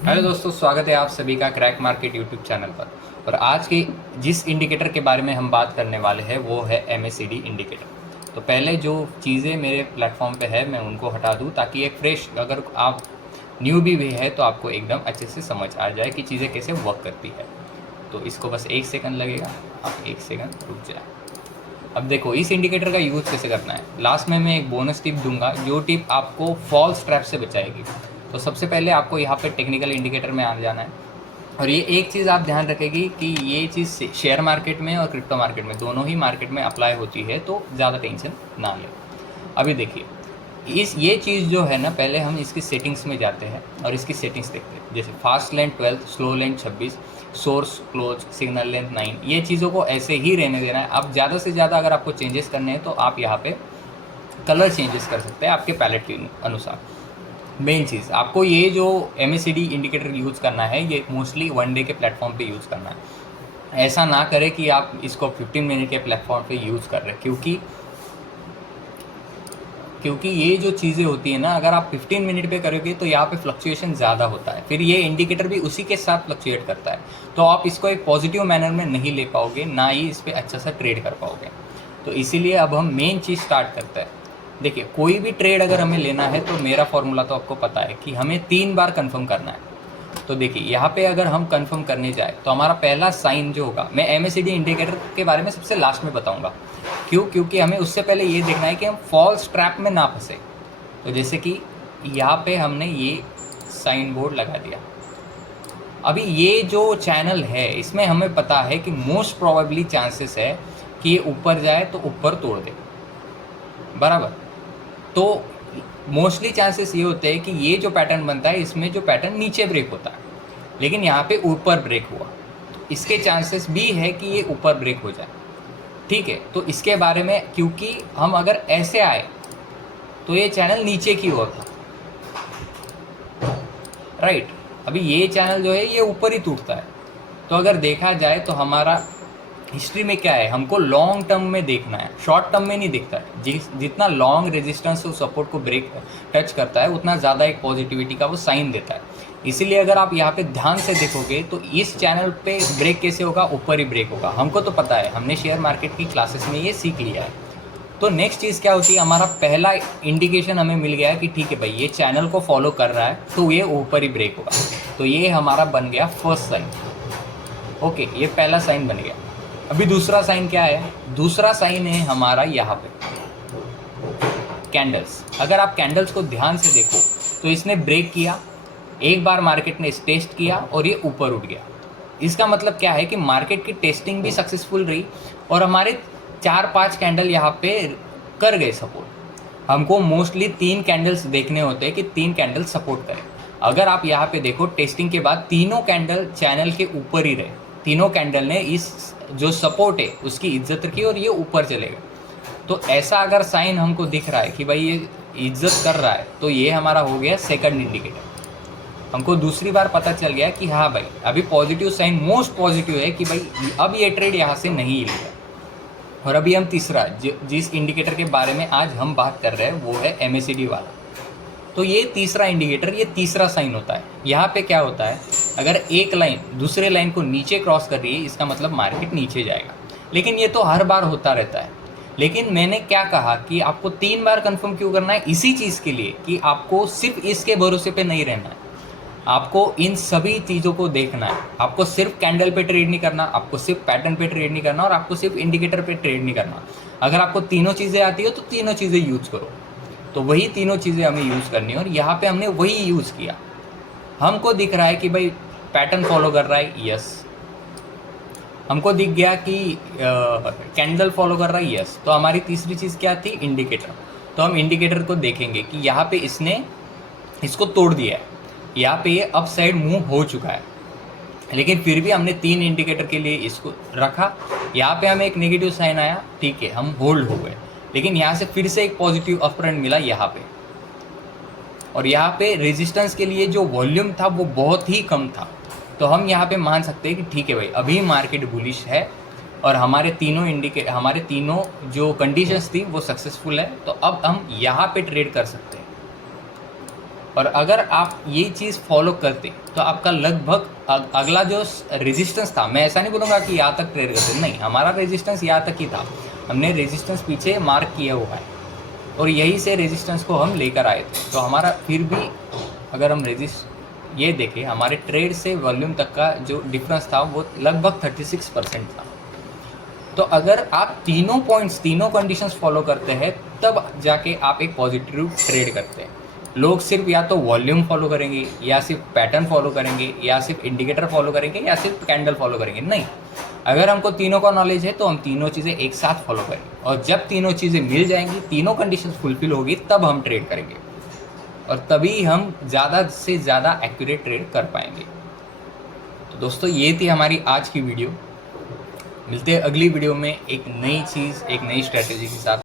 Hello दोस्तों, स्वागत है आप सभी का क्रैक मार्केट यूट्यूब चैनल पर। और आज के जिस इंडिकेटर के बारे में हम बात करने वाले हैं वो है MACD इंडिकेटर। तो पहले जो चीज़ें मेरे प्लेटफॉर्म पे है मैं उनको हटा दूं ताकि एक फ्रेश, अगर आप न्यू भी है तो आपको एकदम अच्छे से समझ आ जाए कि चीज़ें कैसे वर्क करती है। तो इसको बस 1 सेकंड लगेगा, आप 1 सेकंड रुक जाए। अब देखो इस इंडिकेटर का यूज़ कैसे करना है। लास्ट में मैं एक बोनस टिप दूंगा, जो टिप आपको फॉल्स ट्रैप से बचाएगी। तो सबसे पहले आपको यहाँ पे टेक्निकल इंडिकेटर में आ जाना है। और ये एक चीज़ आप ध्यान रखेगी कि ये चीज़ शेयर मार्केट में और क्रिप्टो मार्केट में दोनों ही मार्केट में अप्लाई होती है, तो ज़्यादा टेंशन ना लें। अभी देखिए ये चीज़ जो है ना, पहले हम इसकी सेटिंग्स में जाते हैं और इसकी सेटिंग्स देखते हैं। जैसे fast length 12, slow length 26, source close, signal length 9, ये चीज़ों को ऐसे ही रहने देना है। अब ज़्यादा से ज़्यादा अगर आपको चेंजेस करने हैं तो आप यहाँ पे कलर चेंजेस कर सकते हैं आपके पैलेट के अनुसार। मेन चीज़ आपको ये जो MACD इंडिकेटर यूज़ करना है ये मोस्टली 1 डे के प्लेटफॉर्म पे यूज़ करना है। ऐसा ना करें कि आप इसको 15 मिनट के प्लेटफॉर्म पे यूज़ कर रहे हैं, क्योंकि ये जो चीज़ें होती है ना, अगर आप 15 मिनट पे करोगे तो यहाँ पे फ्लक्चुएशन ज़्यादा होता है, फिर ये इंडिकेटर भी उसी के साथ फ्लक्चुएट करता है। तो आप इसको एक पॉजिटिव मैनर में नहीं ले पाओगे, ना ही इस पर अच्छा सा ट्रेड कर पाओगे। तो इसीलिए अब हम मेन चीज़ स्टार्ट करते हैं। देखिए कोई भी ट्रेड अगर हमें लेना है तो मेरा फॉर्मूला तो आपको पता है कि हमें 3 बार कन्फर्म करना है। तो देखिए यहाँ पे अगर हम कंफर्म करने जाए तो हमारा पहला साइन जो होगा, मैं MACD इंडिकेटर के बारे में सबसे लास्ट में बताऊंगा। क्योंकि हमें उससे पहले ये देखना है कि हम फॉल्स ट्रैप में ना फंसे। तो जैसे कि यहाँ पे हमने ये साइन बोर्ड लगा दिया। अभी ये जो चैनल है इसमें हमें पता है कि मोस्ट प्रोबेबली चांसेस है कि ये ऊपर जाए तो ऊपर तोड़ दे, बराबर। तो मोस्टली चांसेस ये होते हैं कि ये जो पैटर्न बनता है इसमें जो पैटर्न नीचे ब्रेक होता है, लेकिन यहाँ पे ऊपर ब्रेक हुआ, तो इसके चांसेस भी है कि ये ऊपर ब्रेक हो जाए। ठीक है, तो इसके बारे में, क्योंकि हम अगर ऐसे आए तो ये चैनल नीचे की ओर था, राइट। अभी ये चैनल जो है ये ऊपर ही टूटता है। तो अगर देखा जाए तो हमारा हिस्ट्री में क्या है, हमको लॉन्ग टर्म में देखना है, शॉर्ट टर्म में नहीं दिखता है। जितना लॉन्ग रेजिस्टेंस और सपोर्ट को ब्रेक टच करता है उतना ज़्यादा एक पॉजिटिविटी का वो साइन देता है। इसीलिए अगर आप यहाँ पे ध्यान से देखोगे तो इस चैनल पे ब्रेक कैसे होगा, ऊपर ही ब्रेक होगा। हमको तो पता है, हमने शेयर मार्केट की क्लासेस में ये सीख लिया है। तो नेक्स्ट चीज़ क्या होती है, हमारा पहला इंडिकेशन हमें मिल गया है कि ठीक है भाई ये चैनल को फॉलो कर रहा है तो ये ऊपर ही ब्रेक होगा। तो ये हमारा बन गया फर्स्ट साइन। ओके, ये पहला साइन बन गया। अभी दूसरा साइन क्या है, दूसरा साइन है हमारा यहाँ पे कैंडल्स। अगर आप कैंडल्स को ध्यान से देखो तो इसने ब्रेक किया, एक बार मार्केट ने टेस्ट किया और ये ऊपर उठ गया। इसका मतलब क्या है कि मार्केट की टेस्टिंग भी सक्सेसफुल रही और हमारे 4-5 कैंडल यहाँ पे कर गए सपोर्ट। हमको मोस्टली 3 कैंडल्स देखने होते हैं कि 3 कैंडल सपोर्ट करें। अगर आप यहाँ पे देखो टेस्टिंग के बाद तीनों कैंडल चैनल के ऊपर ही रहे, तीनों कैंडल ने इस जो सपोर्ट है उसकी इज्जत रखी और ये ऊपर चलेगा। तो ऐसा अगर साइन हमको दिख रहा है कि भाई ये इज्जत कर रहा है तो ये हमारा हो गया सेकंड इंडिकेटर। हमको दूसरी बार पता चल गया कि हाँ भाई अभी पॉजिटिव साइन, मोस्ट पॉजिटिव है कि भाई अब ये ट्रेड यहाँ से नहीं हिलेगा। और अभी हम तीसरा जिस इंडिकेटर के बारे में आज हम बात कर रहे हैं वो है MACD वाला। तो ये तीसरा इंडिकेटर, ये तीसरा साइन होता है। यहाँ पे क्या होता है, अगर एक लाइन दूसरे लाइन को नीचे क्रॉस कर रही है इसका मतलब मार्केट नीचे जाएगा। लेकिन ये तो हर बार होता रहता है। लेकिन मैंने क्या कहा कि आपको 3 बार कंफर्म क्यों करना है, इसी चीज़ के लिए कि आपको सिर्फ इसके भरोसे पे नहीं रहना है, आपको इन सभी चीज़ों को देखना है। आपको सिर्फ कैंडल पे ट्रेड नहीं करना, आपको सिर्फ पैटर्न पे ट्रेड नहीं करना और आपको सिर्फ इंडिकेटर पे ट्रेड नहीं करना। अगर आपको तीनों चीज़ें आती हो तो तीनों चीज़ें यूज करो। तो वही तीनों चीज़ें हमें यूज़ करनी है और यहाँ पे हमने वही यूज़ किया। हमको दिख रहा है कि भाई पैटर्न फॉलो कर रहा है, यस। हमको दिख गया कि कैंडल फॉलो कर रहा है, यस। तो हमारी तीसरी चीज़ क्या थी, इंडिकेटर। तो हम इंडिकेटर को देखेंगे कि यहाँ पे इसने इसको तोड़ दिया है, यहाँ पे ये अप साइड मूव हो चुका है। लेकिन फिर भी हमने 3 इंडिकेटर के लिए इसको रखा। यहाँ पे हमें एक नेगेटिव साइन आया, ठीक है, हम होल्ड हो गए। लेकिन यहाँ से फिर से एक पॉजिटिव अप ट्रेंड मिला यहाँ पे, और यहाँ पे रेजिस्टेंस के लिए जो वॉल्यूम था वो बहुत ही कम था। तो हम यहाँ पे मान सकते हैं कि ठीक है भाई अभी मार्केट बुलिश है और हमारे तीनों जो कंडीशंस थी वो सक्सेसफुल है। तो अब हम यहाँ पे ट्रेड कर सकते हैं। और अगर आप ये चीज़ फॉलो करते तो आपका लगभग अगला जो रेजिस्टेंस था, मैं ऐसा नहीं बोलूँगा कि यहाँ तक ट्रेड करते, नहीं, हमारा रेजिस्टेंस यहाँ तक ही था, हमने रेजिस्टेंस पीछे मार्क किया हुआ है और यही से रेजिस्टेंस को हम लेकर आए थे। तो हमारा फिर भी अगर हम ये देखें, हमारे ट्रेड से वॉल्यूम तक का जो डिफरेंस था वो लगभग 36% था। तो अगर आप तीनों पॉइंट्स, तीनों कंडीशंस फॉलो करते हैं तब जाके आप एक पॉजिटिव ट्रेड करते हैं। लोग सिर्फ या तो वॉल्यूम फॉलो करेंगे, या सिर्फ पैटर्न फॉलो करेंगे, या सिर्फ इंडिकेटर फॉलो करेंगे, या सिर्फ कैंडल फॉलो करेंगे। नहीं, अगर हमको तीनों का नॉलेज है तो हम तीनों चीज़ें एक साथ फॉलो करेंगे, और जब तीनों चीज़ें मिल जाएंगी, तीनों कंडीशंस फुलफिल होगी, तब हम ट्रेड करेंगे और तभी हम ज़्यादा से ज़्यादा एक्यूरेट ट्रेड कर पाएंगे। तो दोस्तों, ये थी हमारी आज की वीडियो। मिलते हैं अगली वीडियो में एक नई चीज़, एक नई स्ट्रेटेजी के साथ।